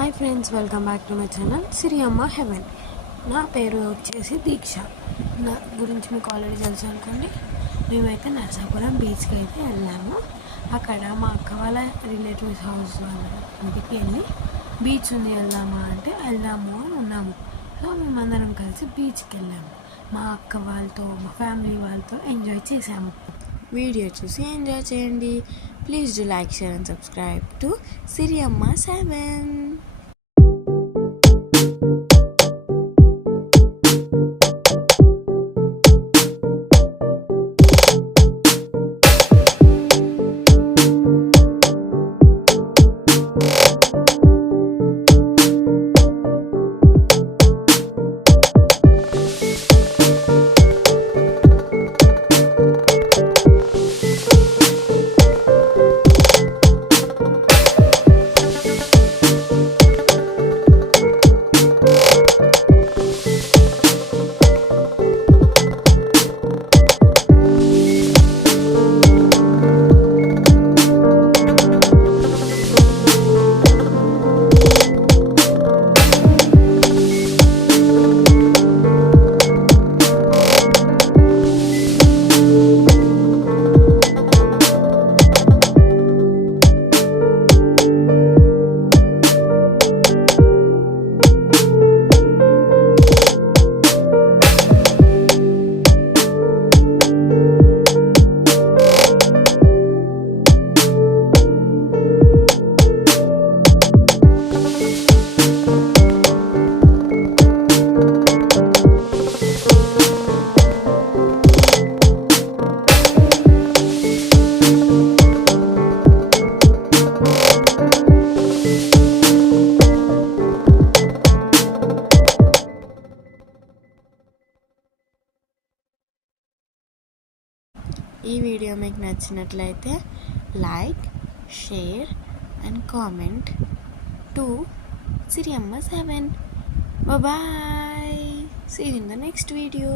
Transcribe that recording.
Hi friends, welcome back to my channel Siriyamma heaven. నా పేరు వచ్చేసి దీక్ష. నా గురించి మీకు ఆల్రెడీ తెలుసు అనుకోండి. మేమైతే నర్సాపురం బీచ్కి అయితే వెళ్ళాము. అక్కడ మా అక్క వాళ్ళ రిలేటివ్స్ హౌస్ వాళ్ళ ఇంటికి వెళ్ళి బీచ్ ఉంది వెళ్దామా అంటే వెళ్దాము అని ఉన్నాము. సో మేమందరం కలిసి బీచ్కి వెళ్ళాము. మా అక్క వాళ్ళతో, మా ఫ్యామిలీ వాళ్ళతో ఎంజాయ్ చేసాము. వీడియో చూసి ఎంజాయ్ చేయండి. Please do like, share and subscribe to Siriyamma 7. ఈ వీడియో మీకు నచ్చినట్లయితే like, share and comment to Siriyamma 7. Bye bye. See you in the next video.